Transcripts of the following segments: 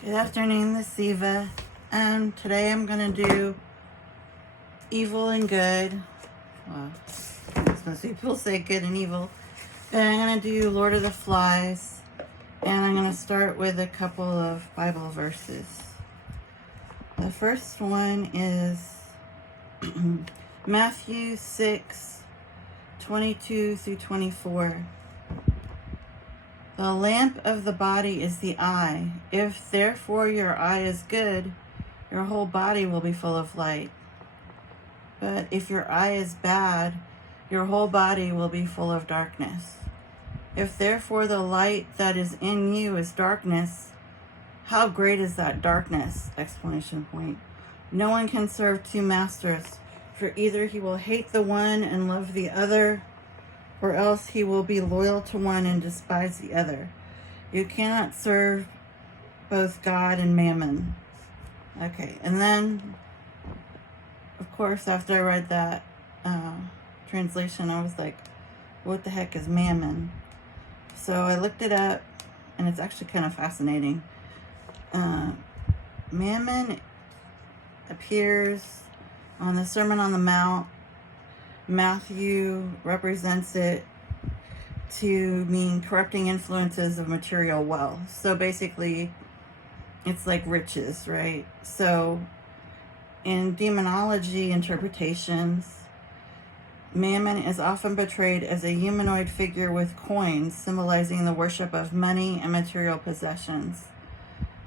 Good afternoon, this is Eva, and today I'm going to do evil and good. Well, most people say good and evil, but I'm going to do Lord of the Flies, and I'm going to start with a couple of Bible verses. The first one is Matthew 6:22 through 24. The lamp of the body is the eye. If therefore your eye is good, your whole body will be full of light. But if your eye is bad, your whole body will be full of darkness. If therefore the light that is in you is darkness, how great is that darkness! Exclamation point. No one can serve two masters, for either he will hate the one and love the other, or else he will be loyal to one and despise the other. You cannot serve both God and mammon. Okay, and then, of course, after I read that translation, I was like, what the heck is mammon? So I looked it up, and it's actually kind of fascinating. Mammon appears on the Sermon on the Mount. Matthew represents it to mean corrupting influences of material wealth. So basically, it's like riches, right? So in demonology interpretations, mammon is often portrayed as a humanoid figure with coins, symbolizing the worship of money and material possessions.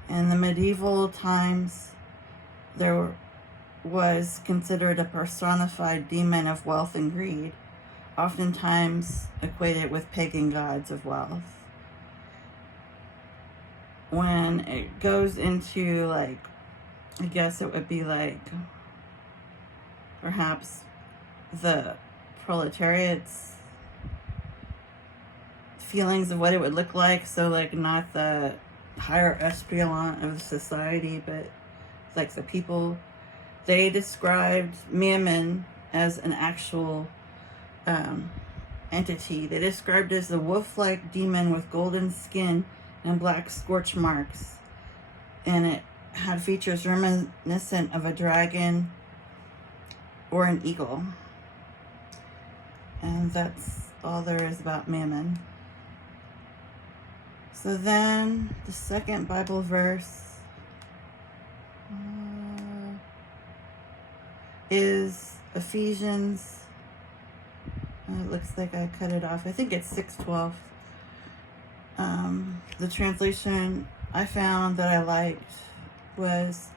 In the medieval times, there was considered a personified demon of wealth and greed, oftentimes equated with pagan gods of wealth. When it goes into, like, I guess it would be like perhaps the proletariat's feelings of what it would look like, so like not the higher echelon of society, but like the people. They described mammon as an actual entity. They described it as a wolf-like demon with golden skin and black scorch marks. And it had features reminiscent of a dragon or an eagle. And that's all there is about mammon. So then the second Bible verse is Ephesians. It looks like I cut it off. I think it's 6:12. The translation I found that I liked was,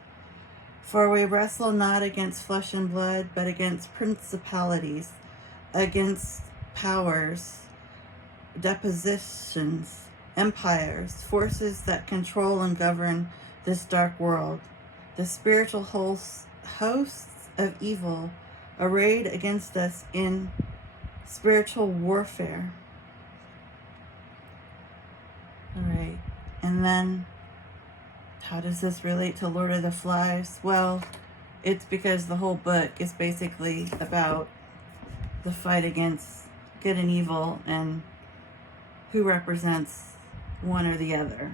"For we wrestle not against flesh and blood, but against principalities, against powers, depositions, empires, forces that control and govern this dark world, the spiritual hosts of evil arrayed against us in spiritual warfare." All right, and then how does this relate to Lord of the Flies? Well, it's because the whole book is basically about the fight against good and evil and who represents one or the other.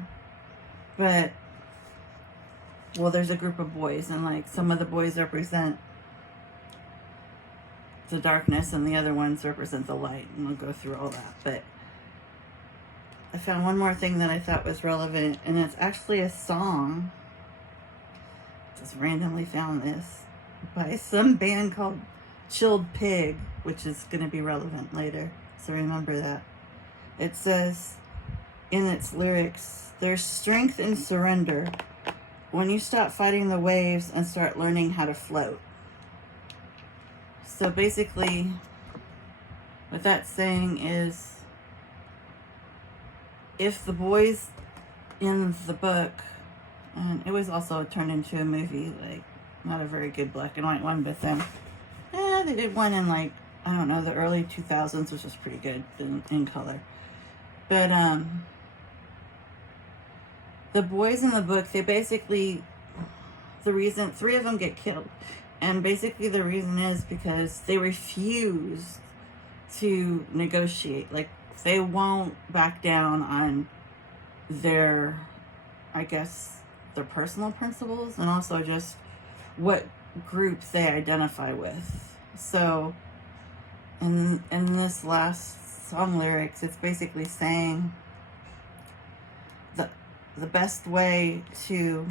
But, well, there's a group of boys, and like some of the boys represent the darkness and the other ones represent the light, and we'll go through all that. But I found one more thing that I thought was relevant, and it's actually a song. Just randomly found this by some band called Chilled Pig, which is going to be relevant later, so remember that. It says in its lyrics, "There's strength in surrender when you stop fighting the waves and start learning how to float." So basically, what that's saying is, if the boys in the book, and it was also turned into a movie, like not a very good black and white one, but them, they did one in like, I don't know, the early 2000s, which was pretty good in color. But the boys in the book, they basically, the reason, 3 of them get killed. And basically the reason is because they refuse to negotiate. Like, they won't back down on their, I guess, their personal principles and also just what groups they identify with. So in this last song lyrics, it's basically saying the best way to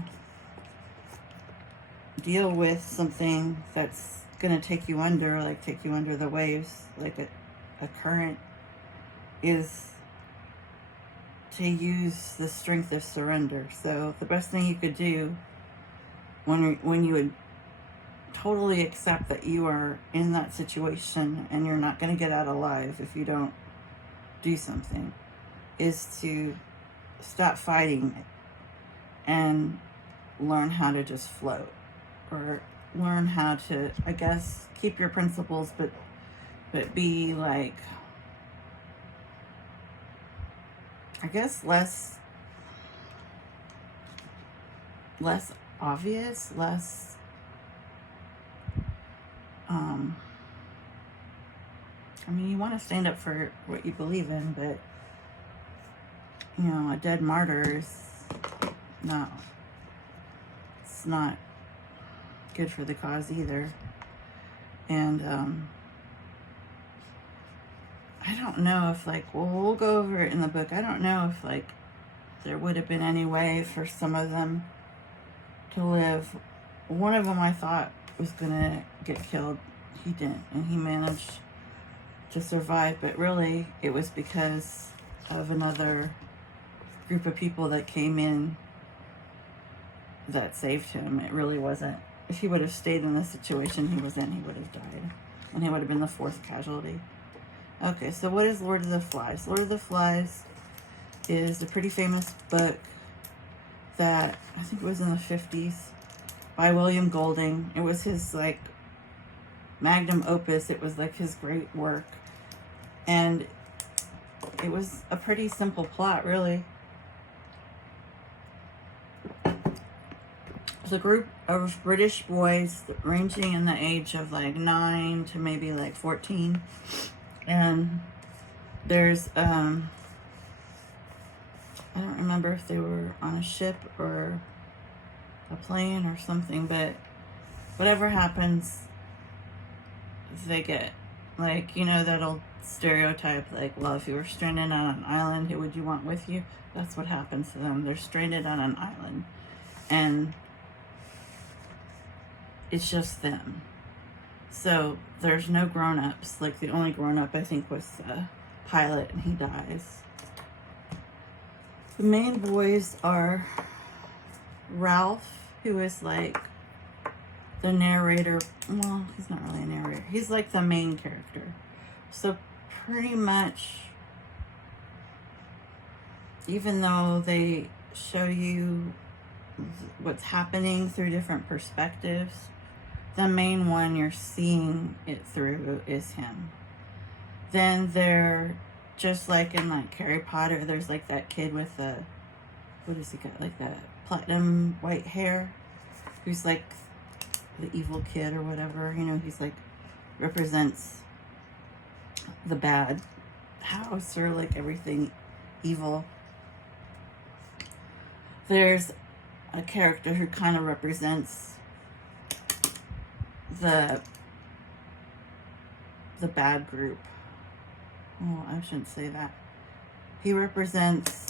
deal with something that's going to take you under, like take you under the waves, like a current, is to use the strength of surrender. So the best thing you could do when you would totally accept that you are in that situation and you're not going to get out alive if you don't do something, is to stop fighting it and learn how to just float, or learn how to, I guess, keep your principles, but be like, I guess, less obvious, less I mean, you want to stand up for what you believe in, but you know, a dead martyr is no, it's not good for the cause either. And I don't know if, like, well, we'll go over it in the book. I don't know if, like, there would have been any way for some of them to live. One of them I thought was gonna get killed. He didn't, and he managed to survive, but really it was because of another group of people that came in that saved him. It really wasn't, if he would have stayed in the situation he was in, he would have died, and he would have been the fourth casualty. Okay, so what is Lord of the Flies? Lord of the Flies is a pretty famous book that I think it was in the 50s by William Golding. It was his, like, magnum opus. It was like his great work, and it was a pretty simple plot, really. It's a group of British boys ranging in the age of like 9 to maybe like 14, and there's I don't remember if they were on a ship or a plane or something, but whatever happens, they get, like, you know, that old stereotype, like, well, if you were stranded on an island, who would you want with you? That's what happens to them. They're stranded on an island, and it's just them. So there's no grown-ups. Like, the only grown-up, I think, was the pilot, and he dies. The main boys are Ralph, who is like the narrator. Well, he's not really a narrator. He's like the main character. So pretty much, even though they show you what's happening through different perspectives, the main one you're seeing it through is him. Then they're just like in like Harry Potter, there's like that kid with the, what does he got, like that platinum white hair, who's like the evil kid or whatever, you know, he's like represents the bad house, or like everything evil. There's a character who kind of represents the bad group. Oh, I shouldn't say that. He represents